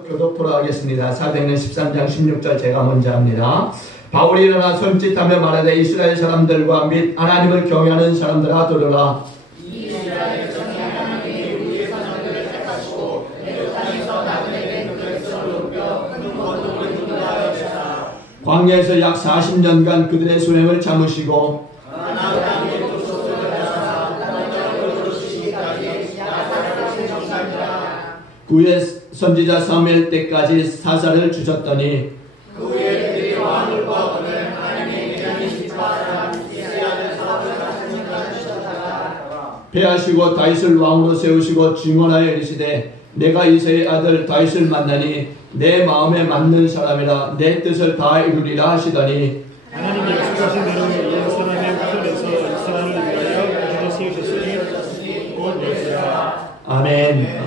교독토로 하겠습니다. 사도행전 13장 16절 제가 먼저 합니다. 바울이 일어나 손짓하며 말하되 이스라엘 사람들과 및 하나님을 경외하는 사람들아 들으라. 이스라엘 전에 하나님이 우리의 선악을 택하시고 애굽 땅에서 나그네된 그들에서 높여 큰 권능을 누리라 하시사. 광야에서 약 40년간 그들의 소행을 참으시고 가나안 땅에 또 소득을 하사 남쪽으로 이르시기까지 약 40년 정사니라. 그의 선지자 사무엘 때까지 사사를 주셨더니 그 후에 그의 왕을 구하거늘 하나님의 인자인 시바 사람 이스의 아들 사울을 40년간 주셨다가 패하시고 다윗을 왕으로 세우시고 증언하여 이르시되 내가 이새의 아들 다윗을 만나니 내 마음에 맞는 사람이라 내 뜻을 다 이루리라 하시더니 하나님이 약속하신 대로 예루살렘의 후손에서 이스라엘을 위하여 왕으로 세우셨으니 곧 예수라. 아멘.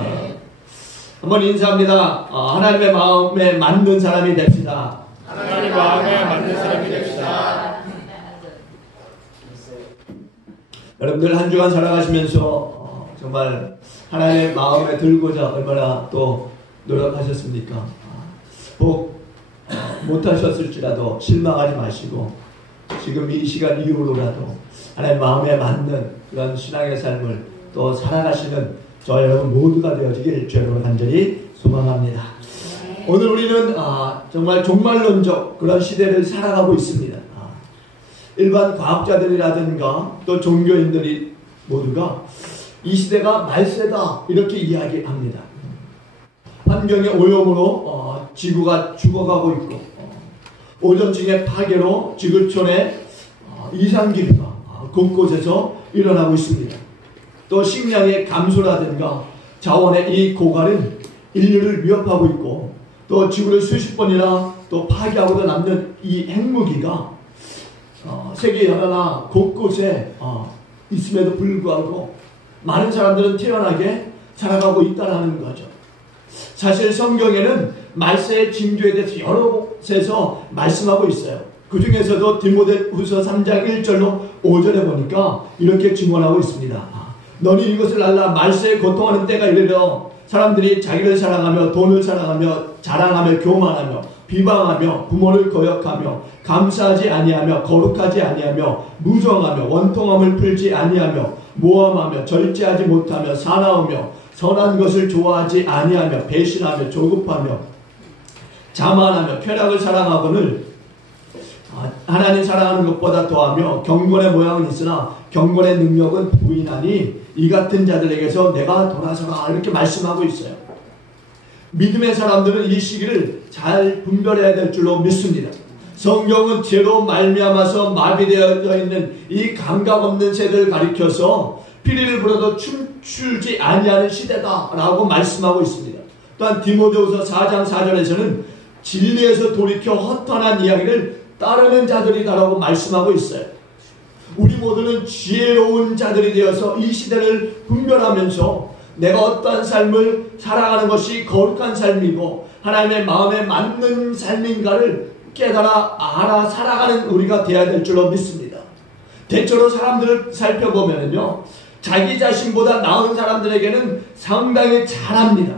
한번 인사합니다. 하나님의 마음에 맞는 사람이 됩시다. 하나님 마음에 맞는 사람이 됩시다. 여러분들 한 주간 살아가시면서 정말 하나님의 마음에 들고자 얼마나 또 노력하셨습니까? 복 못하셨을지라도 실망하지 마시고 지금 이 시간 이후로라도 하나님 마음에 맞는 그런 신앙의 삶을 또 살아가시는 저 여러분 모두가 되어지길 주님으로 간절히 소망합니다. 오늘 우리는 정말 종말론적 그런 시대를 살아가고 있습니다. 일반 과학자들이라든가 또 종교인들이 모두가 이 시대가 말세다 이렇게 이야기합니다. 환경의 오염으로 지구가 죽어가고 있고 오존층의 파괴로 지구촌의 이상기후가 곳곳에서 일어나고 있습니다. 또 식량의 감소라든가 자원의 이 고갈은 인류를 위협하고 있고 또 지구를 수십 번이나 또 파괴하고도 남는 이 핵무기가 세계 여러 곳곳에 있음에도 불구하고 많은 사람들은 태연하게 살아가고 있다는 거죠. 사실 성경에는 말세의 징조에 대해서 여러 곳에서 말씀하고 있어요. 그 중에서도 디모데후서 3장 1절로 5절에 보니까 이렇게 증언하고 있습니다. 너는 이것을 알라. 말세에 고통하는 때가 이르러 사람들이 자기를 사랑하며 돈을 사랑하며 자랑하며 교만하며 비방하며 부모를 거역하며 감사하지 아니하며 거룩하지 아니하며 무정하며 원통함을 풀지 아니하며 모함하며 절제하지 못하며 사나우며 선한 것을 좋아하지 아니하며 배신하며 조급하며 자만하며 쾌락을 사랑하거늘 하나님 사랑하는 것보다 더하며 경건의 모양은 있으나 경건의 능력은 부인하니 이 같은 자들에게서 내가 돌아서라 이렇게 말씀하고 있어요. 믿음의 사람들은 이 시기를 잘 분별해야 될 줄로 믿습니다. 성경은 죄로 말미암아서 마비되어 있는 이 감각 없는 세대를 가리켜서 피리를 불어도 춤추지 아니하는 시대다라고 말씀하고 있습니다. 또한 디모데후서 4장 4절에서는 진리에서 돌이켜 허탄한 이야기를 따르는 자들이다라고 말씀하고 있어요. 우리 모두는 지혜로운 자들이 되어서 이 시대를 분별하면서 내가 어떠한 삶을 살아가는 것이 거룩한 삶이고 하나님의 마음에 맞는 삶인가를 깨달아 알아 살아가는 우리가 되어야 될 줄로 믿습니다. 대체로 사람들을 살펴보면요, 자기 자신보다 나은 사람들에게는 상당히 잘합니다.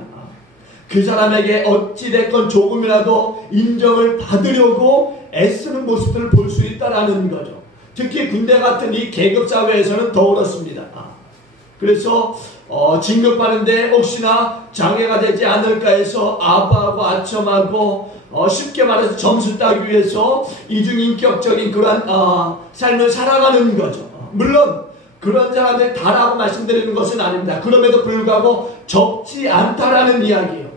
그 사람에게 어찌됐건 조금이라도 인정을 받으려고 애쓰는 모습들을 볼 수 있다는 거죠. 특히 군대 같은 이 계급사회에서는 더 그렇습니다. 그래서 진급하는데 혹시나 장애가 되지 않을까 해서 아부하고 아첨하고 쉽게 말해서 점수 따기 위해서 이중인격적인 그러한 삶을 살아가는 거죠. 물론 그런 사람들 다라고 말씀드리는 것은 아닙니다. 그럼에도 불구하고 적지 않다라는 이야기예요.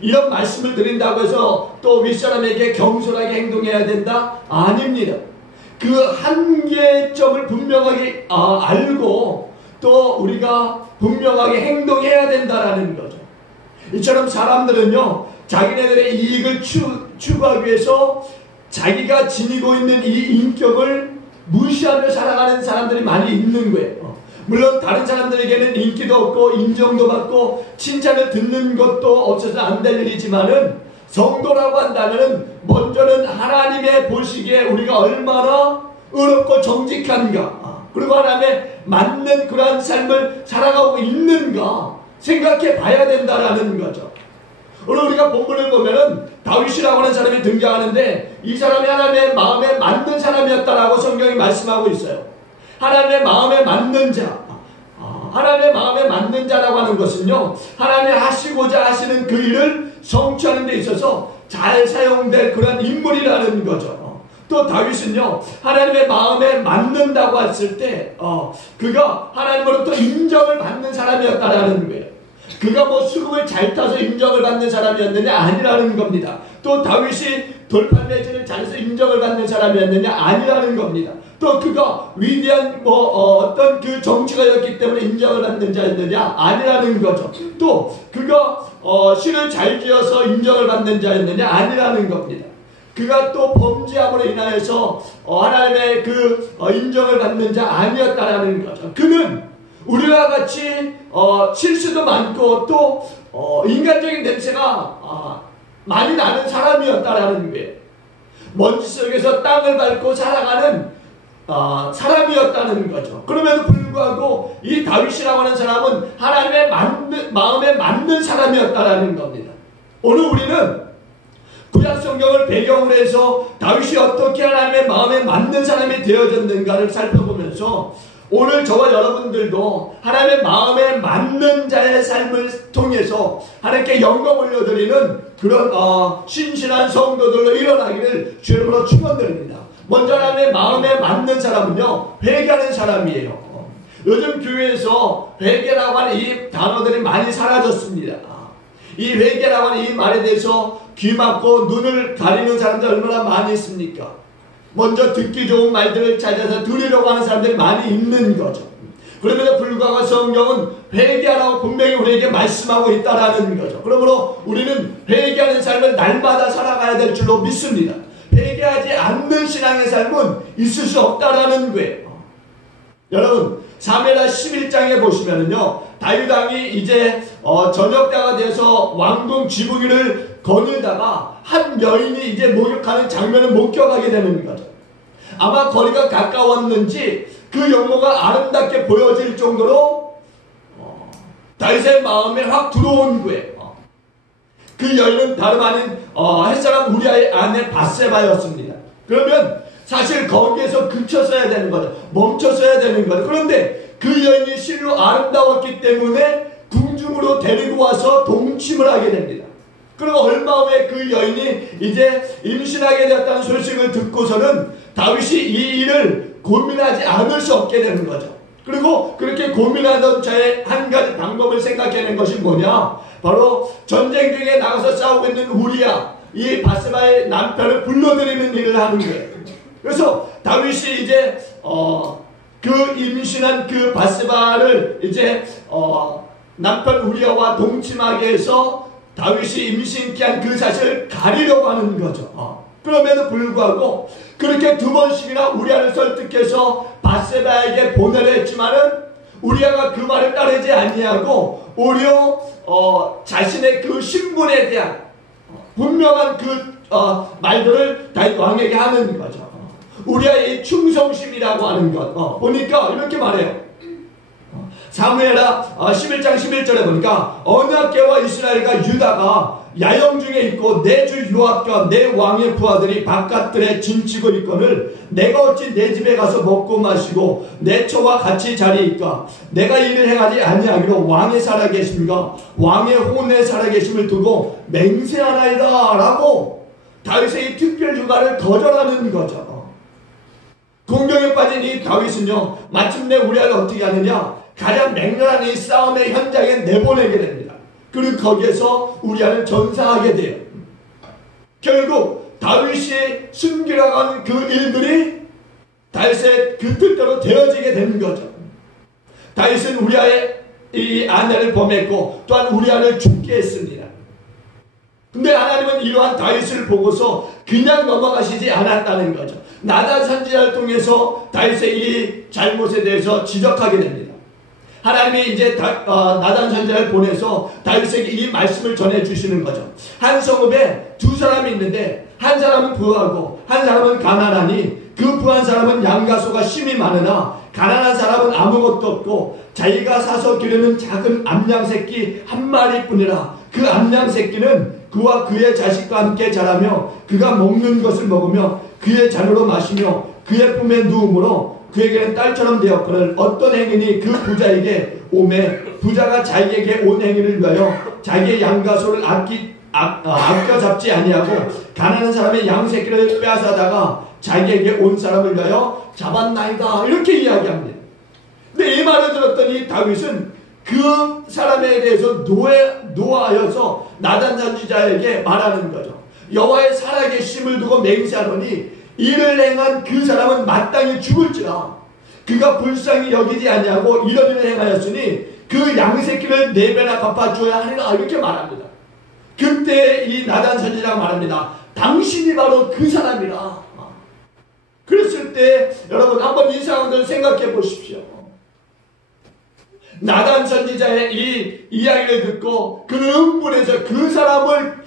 이런 말씀을 드린다고 해서 또 윗사람에게 경솔하게 행동해야 된다? 아닙니다. 그 한계점을 분명하게 알고 또 우리가 분명하게 행동해야 된다라는 거죠. 이처럼 사람들은요, 자기네들의 이익을 추구하기 위해서 자기가 지니고 있는 이 인격을 무시하며 살아가는 사람들이 많이 있는 거예요. 물론 다른 사람들에게는 인기도 없고 인정도 받고 칭찬을 듣는 것도 없어서 안 될 일이지만은 성도라고 한다면 먼저는 하나님의 보시기에 우리가 얼마나 의롭고 정직한가, 그리고 하나님의 맞는 그러한 삶을 살아가고 있는가 생각해 봐야 된다라는 거죠. 오늘 우리가 본문을 보면은 다윗이라고 하는 사람이 등장하는데 이 사람이 하나님의 마음에 맞는 사람이었다라고 성경이 말씀하고 있어요. 하나님의 마음에 맞는 자. 하나님의 마음에 맞는 자라고 하는 것은요, 하나님이 하시고자 하시는 그 일을 성취하는 데 있어서 잘 사용될 그런 인물이라는 거죠. 또 다윗은요, 하나님의 마음에 맞는다고 했을 때 그가 하나님으로부터 인정을 받는 사람이었다라는 거예요. 그가 뭐 수금을 잘 타서 인정을 받는 사람이었느냐? 아니라는 겁니다. 또 다윗이 돌팔매질을 잘해서 인정을 받는 사람이었느냐? 아니라는 겁니다. 또 그가 위대한 어떤 그 정치가였기 때문에 인정을 받는 자였느냐? 아니라는 거죠. 또 그가 시를 잘 지어서 인정을 받는 자였느냐? 아니라는 겁니다. 그가 또 범죄함으로 인하여서 하나님의 그 인정을 받는 자 아니었다라는 거죠. 그는 우리와 같이 실수도 많고 또 인간적인 냄새가 많이 나는 사람이었다라는 거예요. 먼지 속에서 땅을 밟고 살아가는 사람이었다는 거죠. 그럼에도 불구하고 이 다윗이라고 하는 사람은 하나님의 마음에 맞는 사람이었다라는 겁니다. 오늘 우리는 구약 성경을 배경으로 해서 다윗이 어떻게 하나님의 마음에 맞는 사람이 되어졌는가를 살펴보면서 오늘 저와 여러분들도 하나님의 마음에 맞는 자의 삶을 통해서 하나님께 영광 올려드리는 그런 신실한 성도들로 일어나기를 주님으로 축원드립니다. 먼저 하나님의 마음에 맞는 사람은요, 회개하는 사람이에요. 요즘 교회에서 회개라고 하는 이 단어들이 많이 사라졌습니다. 이 회개라고 하는 이 말에 대해서 귀 막고 눈을 가리는 사람들 얼마나 많이 있습니까? 먼저 듣기 좋은 말들을 찾아서 들으려고 하는 사람들이 많이 있는 거죠. 그럼에도 불구하고 성경은 회개하라고 분명히 우리에게 말씀하고 있다라는 거죠. 그러므로 우리는 회개하는 삶을 날마다 살아가야 될 줄로 믿습니다. 회개하지 않는 신앙의 삶은 있을 수 없다라는 거예요. 여러분, 사무엘하 11장에 보시면은요, 다윗 왕이 이제 저녁 때가 돼서 왕궁 지붕이를 거닐다가 한 여인이 이제 목욕하는 장면을 목격하게 되는 거죠. 아마 거리가 가까웠는지 그 영모가 아름답게 보여질 정도로 다윗의 마음에 확 들어온 거예요. 그 여인은 다름 아닌 햇사람 우리아의 아내 밧세바였습니다. 그러면 사실 거기에서 그쳤어야 되는 거죠. 멈췄어야 되는 거죠. 그런데 그 여인이 실로 아름다웠기 때문에 궁중으로 데리고 와서 동침을 하게 됩니다. 그리고 얼마 후에 그 여인이 이제 임신하게 되었다는 소식을 듣고서는 다윗이 이 일을 고민하지 않을 수 없게 되는 거죠. 그리고 그렇게 고민하던 자의 한 가지 방법을 생각해낸 것이 뭐냐? 바로 전쟁 중에 나가서 싸우고 있는 우리야, 이 밧세바의 남편을 불러들이는 일을 하는 거예요. 그래서 다윗이 이제 그 임신한 그 밧세바를 이제 남편 우리아와 동침하게 해서 다윗이 임신케 한 그 사실을 가리려고 하는 거죠. 그럼에도 불구하고 그렇게 두 번씩이나 우리아를 설득해서 밧세바에게 보내려 했지만은 우리아가 그 말을 따르지 아니하고 오히려 자신의 그 신분에 대한 분명한 그 말들을 다윗 왕에게 하는 거죠. 우리아의 충성심이라고 하는 것 보니까 이렇게 말해요. 사무엘하 11장 11절에 보니까 언약궤와 이스라엘과 유다가 야영 중에 있고 내 주 요압과 내 왕의 부하들이 바깥들에 짐치고 있거늘 내가 어찌 내 집에 가서 먹고 마시고 내 처와 같이 자리이까 내가 이를 행하지 아니하기로 왕의 살아계심과 왕의 혼의 살아계심을 두고 맹세하나이다 라고 다윗의 이 특별 휴가를 거절하는 거죠. 공경에 빠진 이 다윗은요, 마침내 우리아를 어떻게 하느냐, 가장 맹렬한 이 싸움의 현장에 내보내게 됩니다. 그리고 거기에서 우리아는 전사하게 돼요. 결국 다윗이 숨기려고 하는 그 일들이 다윗의 그 뜻대로 되어지게 되는 거죠. 다윗은 우리아의 이 아내를 범했고 또한 우리아를 죽게 했습니다. 근데 하나님은 이러한 다윗을 보고서 그냥 넘어가시지 않았다는 거죠. 나단 선지자를 통해서 다윗의 이 잘못에 대해서 지적하게 됩니다. 하나님이 이제 나단 선지자를 보내서 다윗에게 이 말씀을 전해주시는 거죠. 한 성읍에 두 사람이 있는데 한 사람은 부하고 한 사람은 가난하니 그 부한 사람은 양과 소가 심히 많으나 가난한 사람은 아무것도 없고 자기가 사서 기르는 작은 암양 새끼 한 마리뿐이라 그 그 암양 새끼는 그와 그의 자식과 함께 자라며 그가 먹는 것을 먹으며 그의 잔으로 마시며 그의 품에 누움으로 그에게는 딸처럼 되었거늘 어떤 행인이 그 부자에게 오매 부자가 자기에게 온 행위를 위하여 자기의 양과 소를 아껴 잡지 아니하고 가난한 사람의 양 새끼를 빼앗아다가 자기에게 온 사람을 위하여 잡았나이다. 이렇게 이야기합니다. 근데 이 말을 들었더니 다윗은 그 사람에 대해서 노하여서 나단 선지자에게 말하는 거죠. 여호와의 살아계심을 두고 맹세하노니 이를 행한 그 사람은 마땅히 죽을지라. 그가 불쌍히 여기지 아니하고 이런 일을 행하였으니 그 양새끼를 4배나 갚아줘야 하리라. 이렇게 말합니다. 그때 이 나단 선지자가 말합니다. 당신이 바로 그 사람이라. 그랬을 때 여러분 한번 이 상황을 생각해 보십시오. 나단 선지자의 이 이야기를 듣고 그는 흥분해서 그 사람을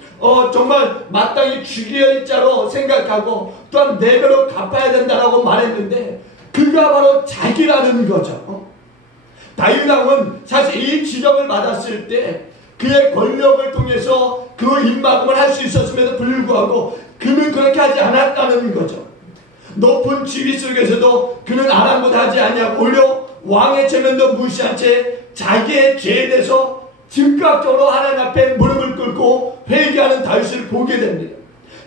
정말 마땅히 죽일 자로 생각하고 또한 4배로 갚아야 된다라고 말했는데 그가 바로 자기라는 거죠. 다윗 왕은 사실 이 지적을 받았을 때 그의 권력을 통해서 그 입막음을 할 수 있었음에도 불구하고 그는 그렇게 하지 않았다는 거죠. 높은 지위 속에서도 그는 아랑곳하지 아니하고 오히려 왕의 체면도 무시한 채 자기의 죄에 대해서 즉각적으로 하나님 앞에 무릎을 꿇고 회개하는 다윗을 보게 됩니다.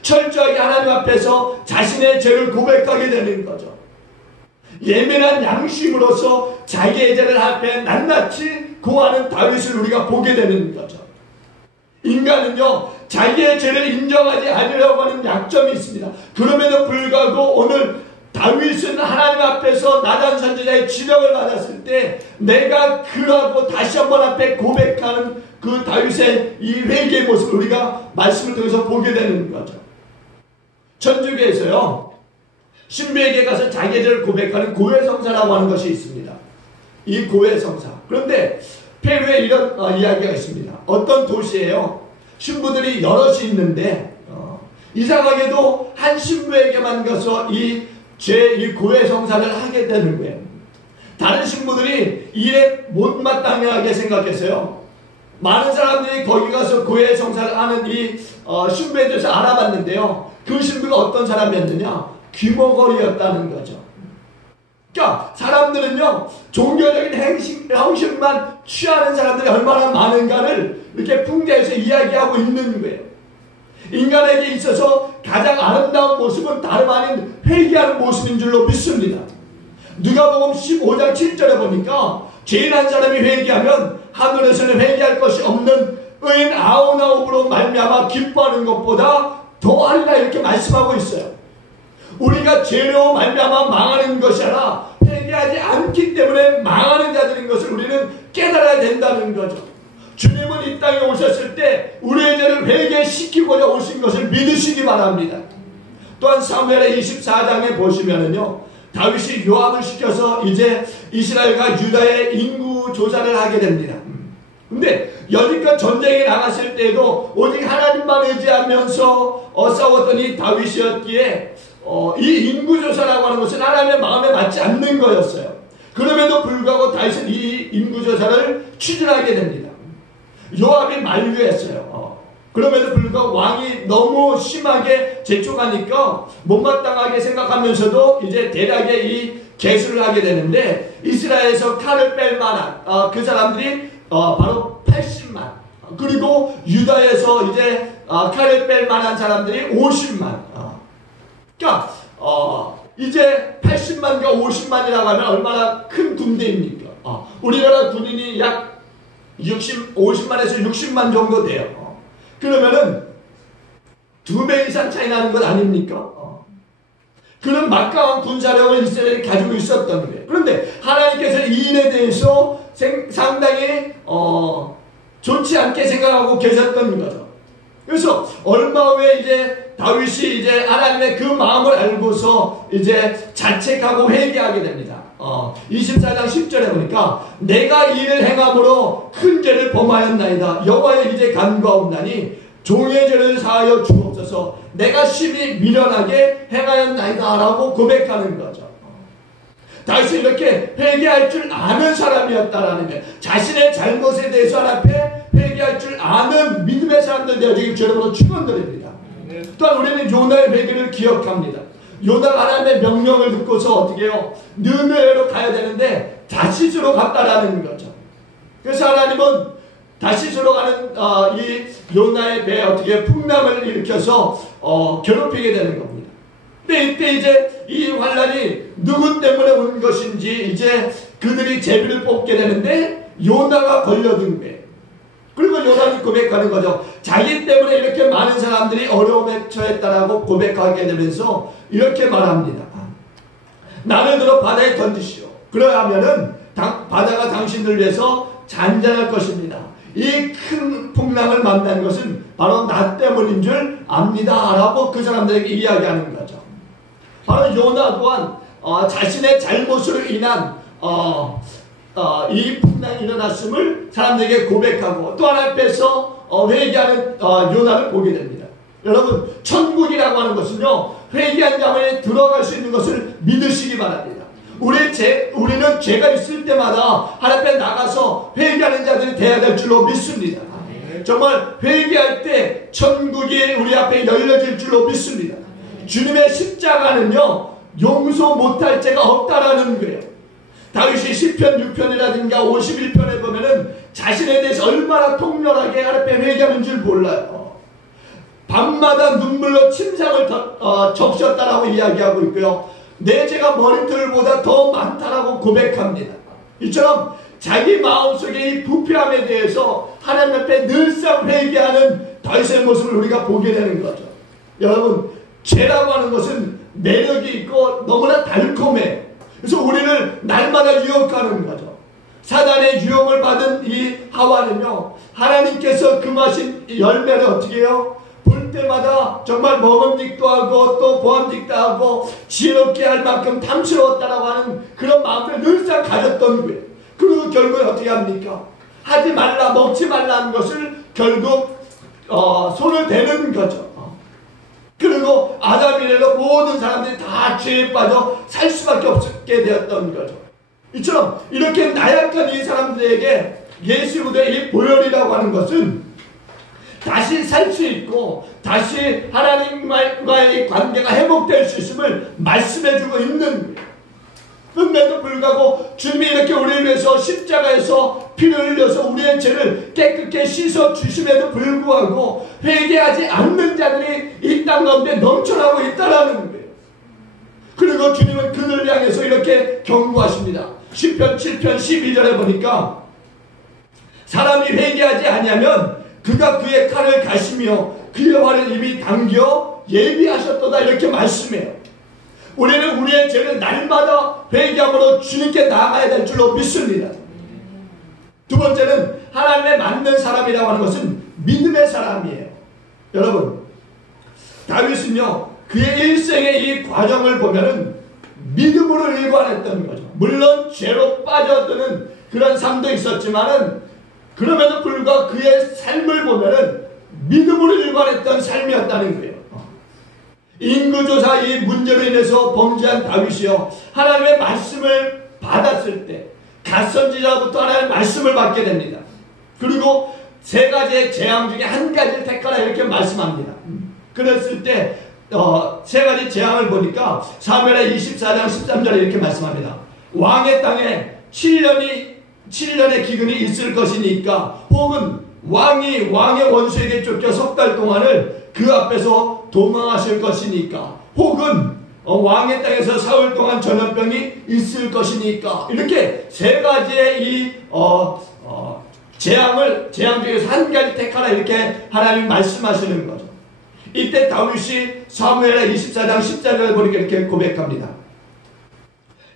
철저하게 하나님 앞에서 자신의 죄를 고백하게 되는 거죠. 예민한 양심으로서 자기의 죄를 앞에 낱낱이 고하는 다윗을 우리가 보게 되는 거죠. 인간은요 자기의 죄를 인정하지 않으려고 하는 약점이 있습니다. 그럼에도 불구하고 오늘 다윗은 하나님 앞에서 나단 선지자의 지적을 받았을 때 내가 그라고 다시 한번 앞에 고백하는 그 다윗의 이 회개의 모습을 우리가 말씀을 통해서 보게 되는 거죠. 천주교에서요 신부에게 가서 자기의 죄를 고백하는 고해성사라고 하는 것이 있습니다. 이 고해성사. 그런데 페루에 이런 이야기가 있습니다. 어떤 도시에요 신부들이 여럿이 있는데 이상하게도 한 신부에게만 가서 이 고해성사를 하게 되는 거예요. 다른 신부들이 이에 못마땅하게 생각했어요. 많은 사람들이 거기 가서 고해성사를 하는 이 신부에 대해서 알아봤는데요. 그 신부가 어떤 사람이었느냐? 귀머거리였다는 거죠. 그러니까 사람들은요 종교적인 형식만 취하는 사람들이 얼마나 많은가를 이렇게 풍자해서 이야기하고 있는 거예요. 인간에게 있어서 가장 아름다운 모습은 다름 아닌 회개하는 모습인 줄로 믿습니다. 누가복음 15장 7절에 보니까 죄인 한 사람이 회개하면 하늘에서는 회개할 것이 없는 의인 99으로 말미암아 기뻐하는 것보다 더하리라 이렇게 말씀하고 있어요. 우리가 죄로 말미암아 망하는 것이 아니라 회개하지 않기 때문에 망하는 자들인 것을 우리는 깨달아야 된다는 거죠. 주님은 이 땅에 오셨을 때 우리의 죄를 회개시키고자 오신 것을 믿으시기 바랍니다. 또한 사무엘의 24장에 보시면은요 다윗이 요압을 시켜서 이제 이스라엘과 유다의 인구 조사를 하게 됩니다. 근데 여지껏 전쟁에 나갔을 때도 오직 하나님만 의지하면서 싸웠던 이 다윗이었기에 이 인구조사라고 하는 것은 하나님의 마음에 맞지 않는 거였어요. 그럼에도 불구하고 다윗은 이 인구조사를 추진하게 됩니다. 요압이 만류했어요. 그럼에도 불구하고 왕이 너무 심하게 재촉하니까 못마땅하게 생각하면서도 이제 대략의 이 개수를 하게 되는데 이스라엘에서 칼을 뺄 만한 그 사람들이 바로 80만 그리고 유다에서 이제 칼을 뺄 만한 사람들이 50만 그러니까 이제 80만과 50만이라고 하면 얼마나 큰 군대입니까? 우리나라 군인이 약 50만에서 60만 정도 돼요. 그러면은 2배 이상 차이 나는 것 아닙니까? 그런 막강한 군사력을 이스라엘이 가지고 있었던 거예요. 그런데 하나님께서 이 일에 대해서 상당히 좋지 않게 생각하고 계셨던 거죠. 그래서 얼마 후에 이제 다윗이 이제 하나님의 그 마음을 알고서 이제 자책하고 회개하게 됩니다. 24장 10절에 보니까 내가 이를 행함으로 큰 죄를 범하였나이다. 여호와여 이제 간구하옵나니 종의 죄를 사하여 주옵소서. 내가 심히 미련하게 행하였나이다 라고 고백하는 거죠. 다윗은 이렇게 회개할 줄 아는 사람이었다라는 거예요. 자신의 잘못에 대해서 하나님 앞에 회개할 줄 아는 믿음의 사람들 되어지길 주님으로 축원드립니다. 또한 우리는 요나의 회개를 기억합니다. 요나가 하나님의 명령을 듣고서 어떻게 해요? 느느웨로 가야 되는데 다시스로 갔다라는 거죠. 그래서 하나님은 다시스로 가는 이 요나의 배에 어떻게 풍랑을 일으켜서 괴롭히게 되는 겁니다. 근데 이때 이제 이 환란이 누구 때문에 온 것인지 이제 그들이 제비를 뽑게 되는데 요나가 걸려든 거예요. 그리고 요나는 고백하는 거죠. 자기 때문에 이렇게 많은 사람들이 어려움에 처했다라고 고백하게 되면서 이렇게 말합니다. 나를 들어 바다에 던지시오. 그러하면은 바다가 당신들 위해서 잔잔할 것입니다. 이 큰 풍랑을 만난 것은 바로 나 때문인 줄 압니다. 라고 그 사람들에게 이야기하는 거죠. 바로 요나 또한 자신의 잘못으로 인한 이 풍랑이 일어났음을 사람들에게 고백하고 또 하나 앞에서 회개하는 요나를 보게 됩니다. 여러분, 천국이라고 하는 것은요, 회개한 자만이 들어갈 수 있는 것을 믿으시기 바랍니다. 우리는 죄가 있을 때마다 하나님 앞에 나가서 회개하는 자들이 되어야 될 줄로 믿습니다. 정말 회개할 때 천국이 우리 앞에 열려질 줄로 믿습니다. 주님의 십자가는요, 용서 못할 죄가 없다라는 거예요. 다윗이 시편 6편이라든가 51편에 보면은 자신에 대해서 얼마나 통렬하게 하나님 앞에 회개하는 줄 몰라요. 밤마다 눈물로 침상을 적셨다라고 이야기하고 있고요. 내 죄가 머리털보다 더 많다라고 고백합니다. 이처럼 자기 마음속에 이 부패함에 대해서 하나님 앞에 늘상 회개하는 다윗의 모습을 우리가 보게 되는 거죠. 여러분, 죄라고 하는 것은 매력이 있고 너무나 달콤해. 그래서 우리를 날마다 유혹하는 거죠. 사단의 유혹을 받은 이 하와는요, 하나님께서 금하신 열매를 어떻게 해요? 볼 때마다 정말 먹음직도 하고 또 보암직도 하고 지혜롭게 할 만큼 탐스러웠다라고 하는 그런 마음을 늘상 가졌던 거예요. 그리고 결국에 어떻게 합니까? 하지 말라, 먹지 말라는 것을 결국 손을 대는 거죠. 그리고 아담이래로 모든 사람들이 다 죄에 빠져 살 수밖에 없게 되었던 거죠. 이처럼 이렇게 나약한 이 사람들에게 예수 그리스도의 이 보혈이라고 하는 것은 다시 살 수 있고 다시 하나님과의 관계가 회복될 수 있음을 말씀해주고 있는 거예요. 그럼에도 불구하고 주님이 이렇게 우리를 위해서 십자가에서 피를 흘려서 우리의 죄를 깨끗게 씻어 주심에도 불구하고 회개하지 않는 자들이 이 땅 가운데 넘쳐나고 있다라는 거예요. 그리고 주님은 그들을 향해서 이렇게 경고하십니다. 시편 7편 12절에 보니까 사람이 회개하지 아니하면 그가 그의 칼을 가시며 그의 활을 입이 당겨 예비하셨도다 이렇게 말씀해요. 우리는 우리의 죄를 날마다 회개함으로 주님께 나아가야 될 줄로 믿습니다. 두 번째는 하나님의 맞는 사람이라고 하는 것은 믿음의 사람이에요. 여러분, 다윗은요, 그의 일생의 이 과정을 보면은 믿음으로 일관했던 거죠. 물론 죄로 빠져드는 그런 삶도 있었지만은 그럼에도 불구하고 그의 삶을 보면은 믿음으로 일관했던 삶이었다는 거예요. 인구조사 이 문제로 인해서 범죄한 다윗이요, 하나님의 말씀을 받았을 때 갓선지자부터 하나님의 말씀을 받게 됩니다. 그리고 세 가지의 재앙 중에 한 가지를 택하라 이렇게 말씀합니다. 그랬을 때 세 가지 재앙을 보니까 사무엘하 24장 13절에 이렇게 말씀합니다. 왕의 땅에 7년의 기근이 있을 것이니까, 혹은 왕이 왕의 원수에게 쫓겨 석 달 동안을 그 앞에서 도망하실 것이니까, 혹은 왕의 땅에서 사흘 동안 전염병이 있을 것이니까, 이렇게 세 가지의 이 재앙 중에서 한 가지 택하라 이렇게 하나님 말씀하시는 거죠. 이때 다윗이 사무엘하 24장 14절을 보니까 이렇게 고백합니다.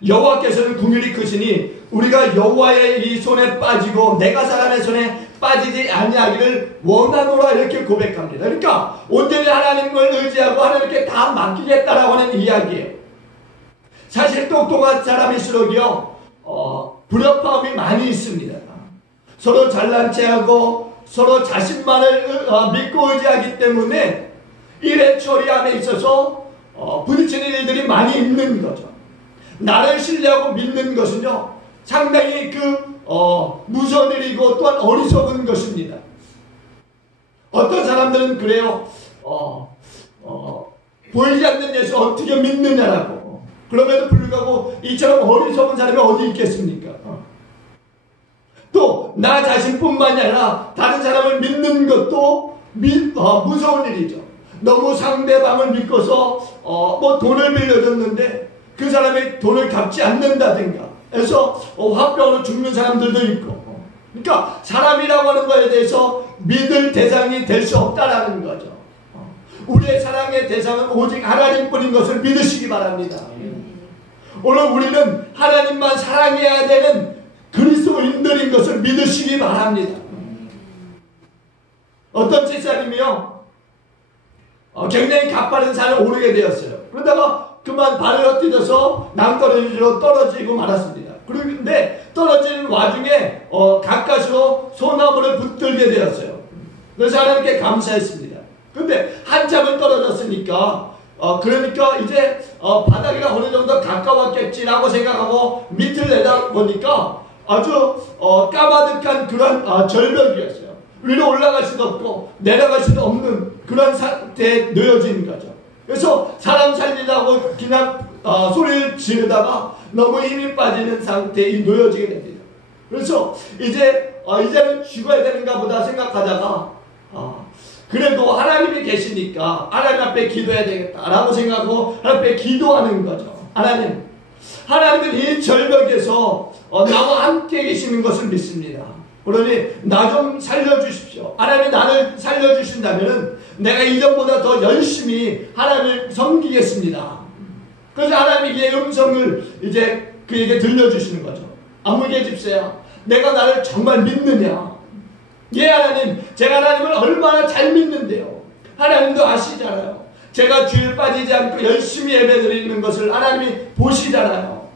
여호와께서는 긍휼이 크시니 우리가 여호와의 이 손에 빠지고 내가 사람의 손에 빠지지 아니하기를 원하노라 이렇게 고백합니다. 그러니까 온전히 하나님을 의지하고 하나님께 다 맡기겠다라고 하는 이야기예요. 사실 똑똑한 사람일수록요, 불협화음이 많이 있습니다. 서로 잘난 체하고 서로 자신만을 믿고 의지하기 때문에 일의 처리함에 있어서 부딪히는 일들이 많이 있는 거죠. 나를 신뢰하고 믿는 것은요, 상당히 무서운 일이고 또한 어리석은 것입니다. 어떤 사람들은 그래요. 보이지 않는 예수 어떻게 믿느냐라고. 그럼에도 불구하고 이처럼 어리석은 사람이 어디 있겠습니까? 또 나 자신뿐만이 아니라 다른 사람을 믿는 것도 무서운 일이죠. 너무 상대방을 믿고서 뭐 돈을 빌려줬는데 그 사람이 돈을 갚지 않는다든가 해서 화병으로 죽는 사람들도 있고. 그러니까 사람이라고 하는 것에 대해서 믿을 대상이 될 수 없다라는 거죠. 우리의 사랑의 대상은 오직 하나님뿐인 것을 믿으시기 바랍니다. 오늘 우리는 하나님만 사랑해야 되는 그리스도인들인 것을 믿으시기 바랍니다. 어떤 집사님이요, 굉장히 가파른 산을 오르게 되었어요. 그러다가 그만 발을 헛디뎌서 낭떠러지로 떨어지고 말았습니다. 그런데 떨어지는 와중에 가까스로 소나무를 붙들게 되었어요. 그래서 하나님께 감사했습니다. 그런데 한참을 떨어졌으니까 그러니까 이제 바닥이가 어느 정도 가까웠겠지라고 생각하고 밑을 내다보니까 아주 까마득한 그런 절벽이었어요. 위로 올라갈 수도 없고 내려갈 수도 없는 그런 상태에 놓여진 거죠. 그래서 사람 살리려고 그냥 소리를 지르다가 너무 힘이 빠지는 상태에 놓여지게 됩니다. 그래서 이제는 죽어야 되는가 보다 생각하다가 그래도 하나님이 계시니까 하나님 앞에 기도해야 되겠다라고 생각하고 하나님 앞에 기도하는 거죠. 하나님은 이 절벽에서 나와 함께 계시는 것을 믿습니다. 그러니 나 좀 살려주십시오. 하나님이 나를 살려주신다면 내가 이전보다 더 열심히 하나님을 섬기겠습니다. 그래서 하나님이 이 음성을 이제 그에게 들려주시는 거죠. 아무개 집사야, 내가 나를 정말 믿느냐? 예, 하나님, 제가 하나님을 얼마나 잘 믿는데요. 하나님도 아시잖아요. 제가 주일 빠지지 않고 열심히 예배드리는 것을 하나님이 보시잖아요.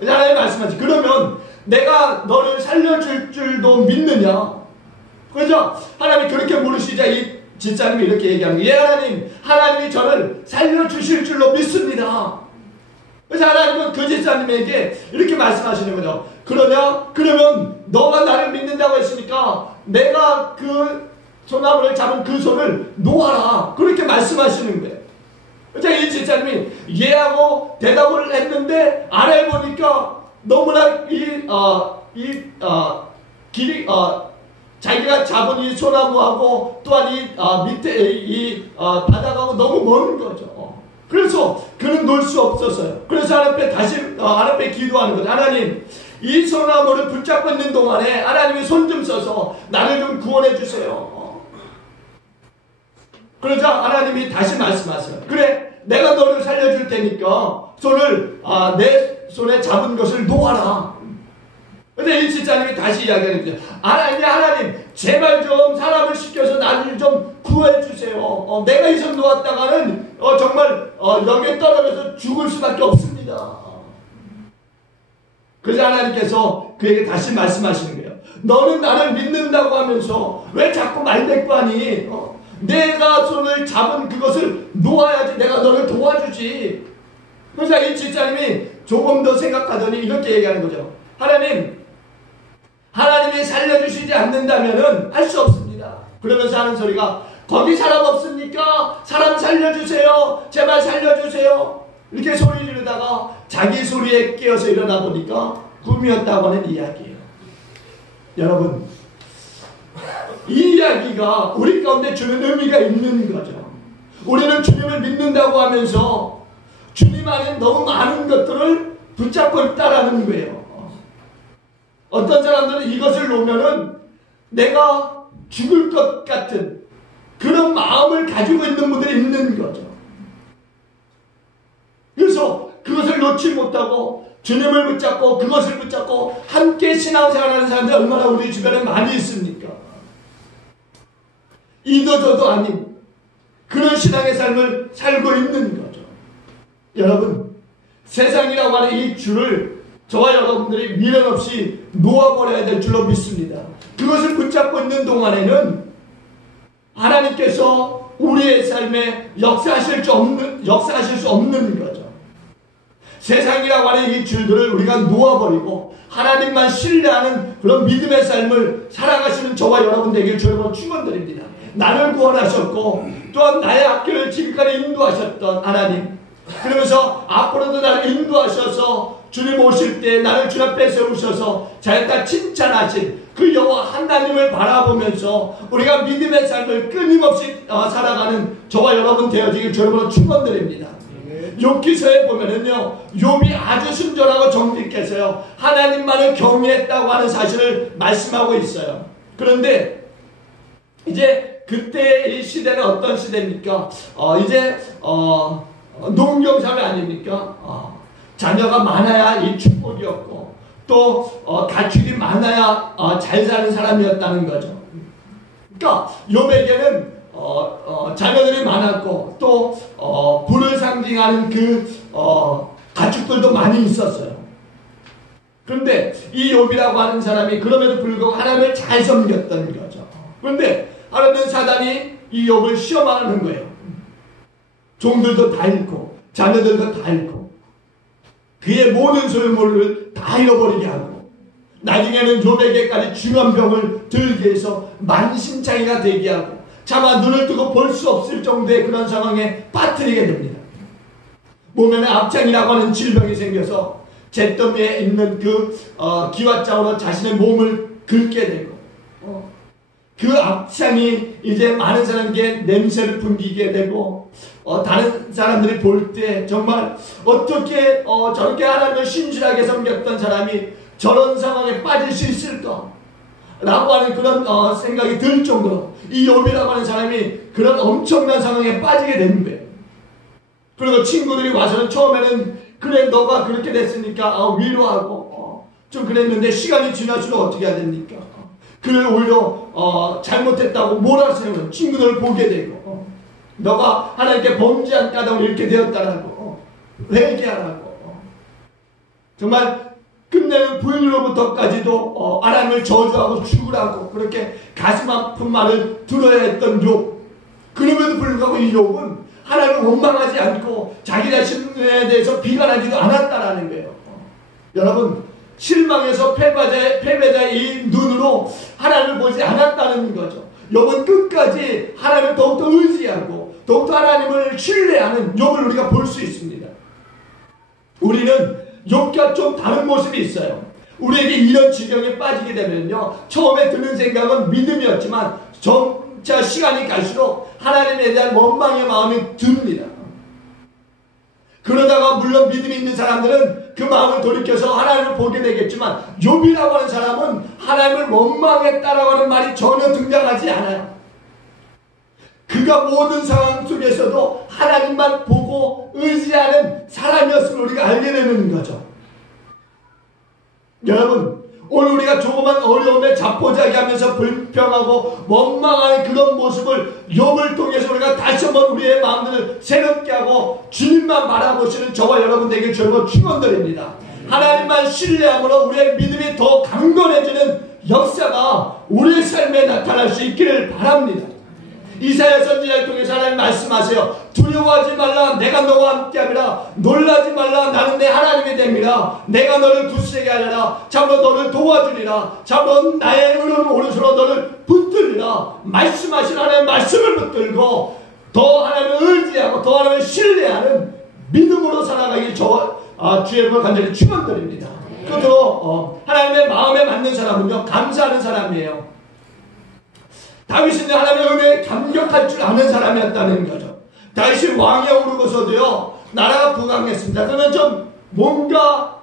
하나님 말씀하지. 그러면 내가 너를 살려줄 줄도 믿느냐? 그죠? 하나님이 그렇게 물으시자 이 집사님이 이렇게 얘기합니다. 예, 하나님, 하나님이 저를 살려주실 줄로 믿습니다. 그래서 하나님은 그 집사님에게 이렇게 말씀하시는 거죠. 그러면 너가 나를 믿는다고 했으니까 내가 그 소나무를 잡은 그 손을 놓아라. 그렇게 말씀하시는 거예요. 그래서 이 집사님이 예하고 대답을 했는데 아래 보니까 너무나 길이 자기가 잡은 이 소나무하고 또한 밑에 바닥하고 너무 먼 거죠. 그래서 그는 놓을 수 없었어요. 그래서 하나님 앞에 다시 하나님 앞에 기도하는 거죠. 하나님, 이 소나무를 붙잡고 있는 동안에 하나님이 손 좀 써서 나를 좀 구원해 주세요. 그러자 하나님이 다시 말씀하세요. 그래, 내가 너를 살려줄 테니까 손을 내 손에 잡은 것을 놓아라. 근데 이 집사님이 다시 이야기하는 거죠. 하나님, 제발 좀 사람을 시켜서 나를 좀 구해 주세요. 내가 이 손 놓았다가는 정말 여기에 떨어져서 죽을 수밖에 없습니다. 그래서 하나님께서 그에게 다시 말씀하시는 거예요. 너는 나를 믿는다고 하면서 왜 자꾸 말대꾸하니? 내가 손을 잡은 그것을 놓아야지 내가 너를 도와주지. 그래서 이 집사님이 조금 더 생각하더니 이렇게 얘기하는 거죠. 하나님이 살려주시지 않는다면 할 수 없습니다. 그러면서 하는 소리가, 거기 사람 없습니까? 사람 살려주세요. 제발 살려주세요. 이렇게 소리 지르다가 자기 소리에 깨어서 일어나 보니까 꿈이었다고 하는 이야기예요. 여러분, 이 이야기가 우리 가운데 주는 의미가 있는 거죠. 우리는 주님을 믿는다고 하면서 주님 안에 너무 많은 것들을 붙잡고 있다라는 거예요. 어떤 사람들은 이것을 놓으면은 내가 죽을 것 같은 그런 마음을 가지고 있는 분들이 있는 거죠. 그래서 그것을 놓지 못하고 주님을 붙잡고 그것을 붙잡고 함께 신앙생활하는 사람들이 얼마나 우리 주변에 많이 있습니까? 이도저도 아닌 그런 신앙의 삶을 살고 있는 거죠. 여러분, 세상이라고 하는 이 줄을 저와 여러분들이 미련 없이 놓아버려야 될 줄로 믿습니다. 그것을 붙잡고 있는 동안에는 하나님께서 우리의 삶에 역사하실 수 없는 거죠. 세상이라고 하는 이 줄들을 우리가 놓아버리고 하나님만 신뢰하는 그런 믿음의 삶을 살아가시는 저와 여러분 되길 주님으로 축원드립니다. 나를 구원하셨고 또한 나의 학교를 지금까지 인도하셨던 하나님, 그러면서 앞으로도 나를 인도하셔서 주님 오실 때 나를 주 앞에 세우셔서 자기가 칭찬하신 그 여호와 하나님을 바라보면서 우리가 믿음의 삶을 끊임없이 살아가는 저와 여러분 되어지길 주님으로 축원드립니다. 욥기서에 보면은요, 욥이 아주 순전하고 정직해서요 하나님만을 경외했다고 하는 사실을 말씀하고 있어요. 그런데 이제 그때 이 시대는 어떤 시대입니까? 이제 농경사회 아닙니까? 자녀가 많아야 이 축복이었고 또 가축이 많아야 잘 사는 사람이었다는 거죠. 그러니까 욥에게는 자녀들이 많았고 또 부를 상징하는 그 가축들도 많이 있었어요. 그런데 이 욥이라고 하는 사람이 그럼에도 불구하고 하나님을 잘 섬겼던 거죠. 그런데 하나님은 사단이 이 욥을 시험하는 거예요. 종들도 다 잃고 자녀들도 다 잃고 그의 모든 소유물을 다 잃어버리게 하고 나중에는 욥에게까지 중한 병을 들게 해서 만신창이가 되게 하고 차마 눈을 뜨고 볼 수 없을 정도의 그런 상황에 빠뜨리게 됩니다. 몸에는 압장이라고 하는 질병이 생겨서 잿더미에 있는 그 기왓장으로 자신의 몸을 긁게 되고 그 압장이 이제 많은 사람에게 냄새를 풍기게 되고 다른 사람들이 볼 때 정말 어떻게 저렇게 하나님을 신실하게 섬겼던 사람이 저런 상황에 빠질 수 있을까? 라고 하는 그런 생각이 들 정도로 이 욥이라고 하는 사람이 그런 엄청난 상황에 빠지게 되는 거예요. 그리고 친구들이 와서는 처음에는 그래 너가 그렇게 됐으니까 위로하고 좀 그랬는데 시간이 지날수록 어떻게 해야 됩니까? 그를 오히려 잘못했다고 몰아세우는 친구들을 보게 되고 너가 하나님께 범죄한 까닭으로 이렇게 되었다라고 회개하라고 정말 끝내는 부인으로부터까지도 하나님을 저주하고 죽으라고 그렇게 가슴 아픈 말을 들어야 했던 욥. 그럼에도 불구하고 이 욥은 하나님을 원망하지 않고 자기 자신에 대해서 비관하지도 않았다라는 거예요. 여러분 실망해서 패배자의 이 눈으로 하나님을 보지 않았다는 거죠. 욥은 끝까지 하나님을 더욱더 의지하고 더욱더 하나님을 신뢰하는 욥을 우리가 볼 수 있습니다. 우리는 욥과 좀 다른 모습이 있어요. 우리에게 이런 지경에 빠지게 되면요 처음에 드는 생각은 믿음이었지만 점차 시간이 갈수록 하나님에 대한 원망의 마음이 듭니다. 그러다가 물론 믿음이 있는 사람들은 그 마음을 돌이켜서 하나님을 보게 되겠지만 욥이라고 하는 사람은 하나님을 원망했다라고 하는 말이 전혀 등장하지 않아요. 그가 모든 상황 속에서도 하나님만 보고 의지하는 사람이었음을 우리가 알게 되는 거죠. 여러분 오늘 우리가 조그만 어려움에 자포자기하면서 불평하고 원망하는 그런 모습을 욥을 통해서 우리가 다시 한번 우리의 마음들을 새롭게 하고 주님만 바라보시는 저와 여러분 되길 주님으로 축원드립니다. 하나님만 신뢰함으로 우리의 믿음이 더 강건해지는 역사가 우리의 삶에 나타날 수 있기를 바랍니다. 이사야 선지자를 통해서 하나님 말씀하세요. 두려워하지 말라 내가 너와 함께함이라. 놀라지 말라 나는 내 하나님이 됨이라. 내가 너를 굳세게 하리라. 참으로 너를 도와주리라. 참으로 나의 의로운 오른손으로 너를 붙들리라. 말씀하신 하나님의 말씀을 붙들고 더 하나님을 의지하고 더 하나님을 신뢰하는 믿음으로 살아가기 주의 이름으로 간절히 축원드립니다. 그것도 하나님의 마음에 맞는 사람은요 감사하는 사람이에요. 다윗은 하나님의 은혜에 감격할 줄 아는 사람이었다는 거죠. 다윗이 왕에 오르고서도요 나라가 부강했습니다. 그러면 좀 뭔가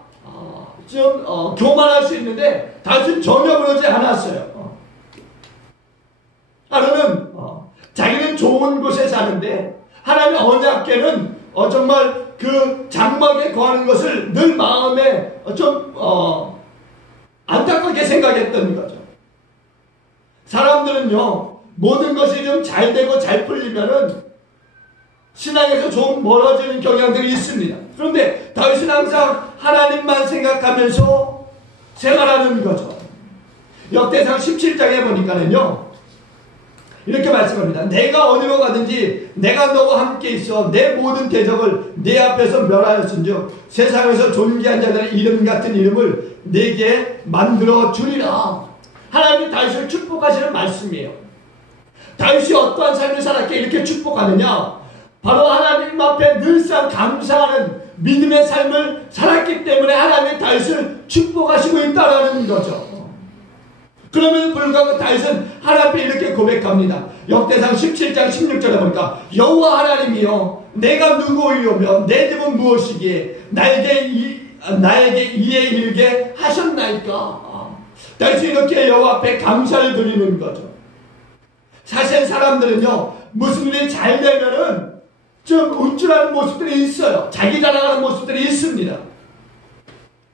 좀 교만할 수 있는데 다윗은 전혀 그러지 않았어요. 하나는 자기는 좋은 곳에 사는데 하나님의 언약궤는 정말 그 장막에 거하는 것을 늘 마음에 좀 안타깝게 생각했던 거죠. 사람들은요 모든 것이 좀 잘 되고 잘 풀리면은 신앙에서 좀 멀어지는 경향들이 있습니다. 그런데 다윗은 항상 하나님만 생각하면서 생활하는 거죠. 역대상 17장에 보니까는요 이렇게 말씀합니다. 내가 어디로 가든지 내가 너와 함께 있어 내 모든 대적을 내 앞에서 멸하였은즉 세상에서 존귀한 자들의 이름 같은 이름을 내게 만들어 주리라. 하나님이 다윗을 축복하시는 말씀이에요. 다윗이 어떠한 삶을 살았기에 이렇게 축복하느냐? 바로 하나님 앞에 늘상 감사하는 믿음의 삶을 살았기 때문에 하나님이 다윗을 축복하시고 있다는 거죠. 그러면 불구하고 다윗은 하나님 앞에 이렇게 고백합니다. 역대상 17장 16절에 보니까 여호와 하나님이여 내가 누구이오며 내 집은 무엇이기에 나에게 이에 이르게 하셨나이까. 다윗이 이렇게 여호와 앞에 감사를 드리는 거죠. 사실 사람들은요 무슨 일이 잘 되면은 좀 우쭐하는 모습들이 있어요. 자기 자랑하는 모습들이 있습니다.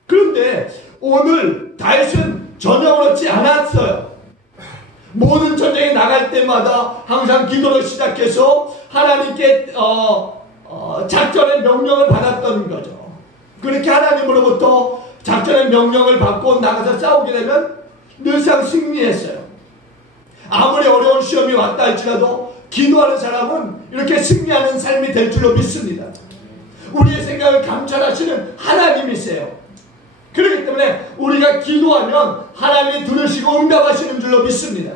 그런데 오늘 다윗은 전혀 그렇지 않았어요. 모든 전쟁에 나갈 때마다 항상 기도로 시작해서 하나님께 작전의 명령을 받았던 거죠. 그렇게 하나님으로부터 작전의 명령을 받고 나가서 싸우게 되면 늘상 승리했어요. 아무리 어려운 시험이 왔다 할지라도 기도하는 사람은 이렇게 승리하는 삶이 될 줄로 믿습니다. 우리의 생각을 감찰하시는 하나님이세요. 그렇기 때문에 우리가 기도하면 하나님이 들으시고 응답하시는 줄로 믿습니다.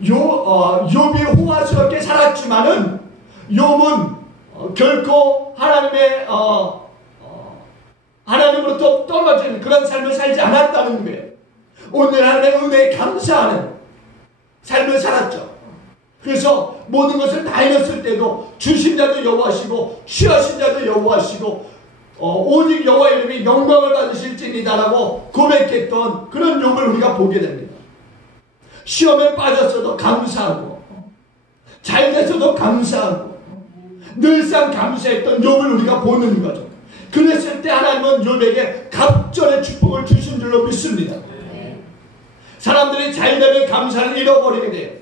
욥이 호화스럽게 살았지만은 욥은 결코 하나님으로부터 떨어지는 그런 삶을 살지 않았다는 거예요. 오늘 하나님의 은혜에 감사하는 삶을 살았죠. 그래서 모든 것을 다 잃었을 때도 주신 자도 여호와시고 취하신 자도 여호와시고 오직 여호와 이름이 영광을 받으실지니다라고 고백했던 그런 욥을 우리가 보게 됩니다. 시험에 빠졌어도 감사하고 잘 됐어도 감사하고 늘상 감사했던 욥을 우리가 보는 거죠. 그랬을 때 하나님은 욥에게 갑절의 축복을 주신 줄로 믿습니다. 사람들이 잘 되면 감사를 잃어버리게 돼요.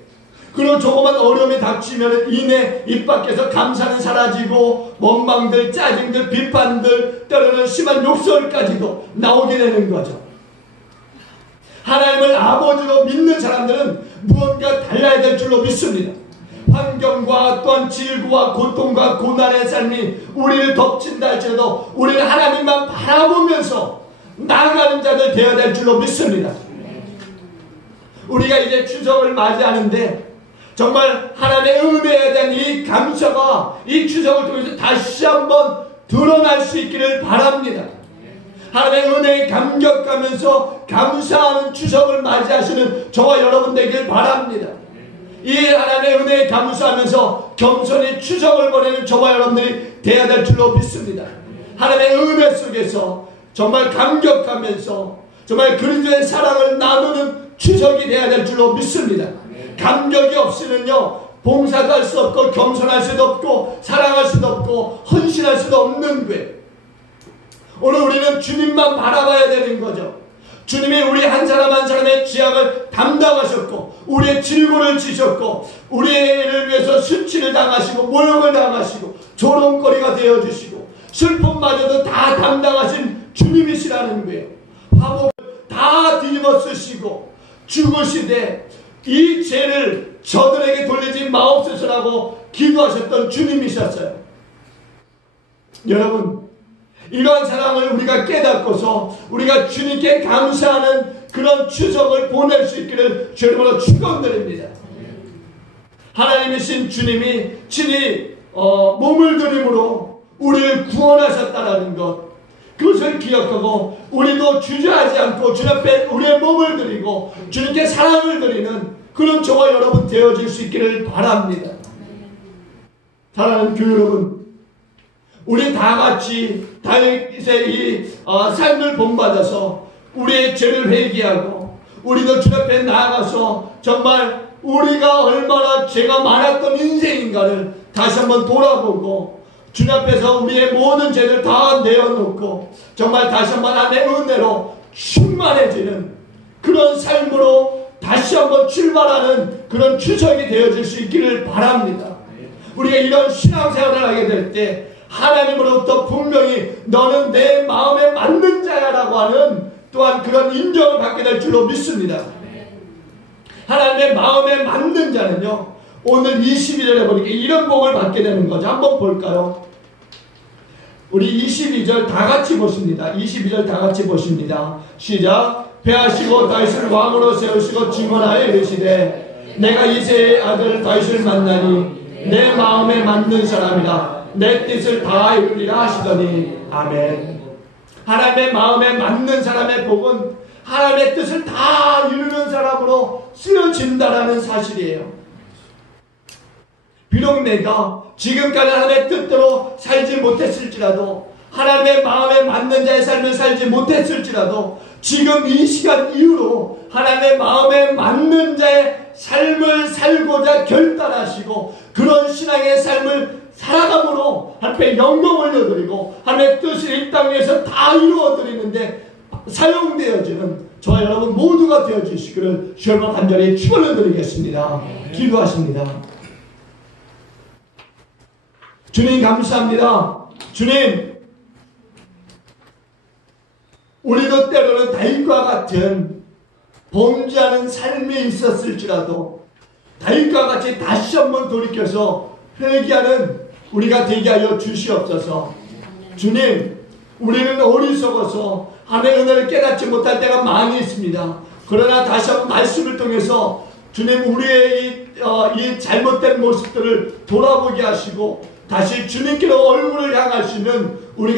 그리고 조그만 어려움이 닥치면 이내 입 밖에서 감사는 사라지고 원망들, 짜증들, 비판들, 때로는 심한 욕설까지도 나오게 되는 거죠. 하나님을 아버지로 믿는 사람들은 무언가 달라야 될 줄로 믿습니다. 환경과 또한 질고와 고통과 고난의 삶이 우리를 덮친다 할지라도 우리는 하나님만 바라보면서 나아가는 자들 되어야 될 줄로 믿습니다. 우리가 이제 추석을 맞이하는데 정말 하나님의 은혜에 대한 이 감사가 이 추석을 통해서 다시 한번 드러날 수 있기를 바랍니다. 하나님의 은혜에 감격하면서 감사하는 추석을 맞이하시는 저와 여러분 되길 바랍니다. 이 하나님의 은혜에 감사하면서 겸손히 추석을 보내는 저와 여러분들이 되어야 될 줄로 믿습니다. 하나님의 은혜 속에서 정말 감격하면서 정말 그리스도의 사랑을 나누는 추석이 되어야 될 줄로 믿습니다. 감격이 없으면요 봉사도 할 수 없고 겸손할 수도 없고 사랑할 수도 없고 헌신할 수도 없는 거예요. 오늘 우리는 주님만 바라봐야 되는 거죠. 주님이 우리 한 사람 한 사람의 죄악을 담당하셨고 우리의 질고를 지셨고 우리를 위해서 수치를 당하시고 모욕을 당하시고 조롱거리가 되어주시고 슬픔마저도 다 담당하신 주님이시라는 거예요. 화목을 다 뒤집어 쓰시고 죽으시되 이 죄를 저들에게 돌리지 마옵소서라고 기도하셨던 주님이셨어요. 여러분 이러한 사랑을 우리가 깨닫고서 우리가 주님께 감사하는 그런 추석을 보낼 수 있기를 주님으로 축원드립니다. 하나님이신 주님이 친히 몸을 들임으로 우리를 구원하셨다는 것 그것을 기억하고 우리도 주저하지 않고 주님 앞에 우리의 몸을 드리고 주님께 사랑을 드리는 그런 저와 여러분 되어질 수 있기를 바랍니다. 사랑하는 교회 여러분 우리 다 같이 다윗의 이 삶을 본받아서 우리의 죄를 회개하고 우리도 주님 앞에 나아가서 정말 우리가 얼마나 죄가 많았던 인생인가를 다시 한번 돌아보고 주님 앞에서 우리의 모든 죄를 다 내어놓고 정말 다시 한번 하나님의 은혜로 충만해지는 그런 삶으로 다시 한번 출발하는 그런 추석이 되어질 수 있기를 바랍니다. 우리가 이런 신앙생활을 하게 될 때 하나님으로부터 분명히 너는 내 마음에 맞는 자야 라고 하는 또한 그런 인정을 받게 될 줄로 믿습니다. 하나님의 마음에 맞는 자는요 오늘 22절에 보니까 이런 복을 받게 되는 거죠. 한번 볼까요? 우리 22절 다 같이 보십니다. 22절 다 같이 보십니다. 시작. 배하시고 다윗을 왕으로 세우시고 증언하여 이르시되 내가 이새의 아들 다윗을 만나니 내 마음에 맞는 사람이라 내 뜻을 다 이루리라 하시더니 아멘. 하나님의 마음에 맞는 사람의 복은 하나님의 뜻을 다 이루는 사람으로 쓰여진다라는 사실이에요. 비록 내가 지금까지 하나님의 뜻대로 살지 못했을지라도, 하나님의 마음에 맞는 자의 삶을 살지 못했을지라도, 지금 이 시간 이후로 하나님의 마음에 맞는 자의 삶을 살고자 결단하시고 그런 신앙의 삶을 살아감으로 하나님께 영광을 올려드리고 하나님의 뜻을 이 땅에서 다 이루어드리는데 사용되어지는 저와 여러분 모두가 되어주시기를 주님과 간절히 축원을 드리겠습니다. 기도하십니다. 주님 감사합니다. 주님, 우리도 때로는 다윗과 같은 범죄하는 삶이 있었을지라도 다윗과 같이 다시 한번 돌이켜서 회개하는 우리가 되게 하여 주시옵소서. 주님, 우리는 어리석어서 하나님의 은혜를 깨닫지 못할 때가 많이 있습니다. 그러나 다시 한번 말씀을 통해서 주님, 우리의 이 잘못된 모습들을 돌아보게 하시고 다시 주님께로 얼굴을 향할 수 있는 우리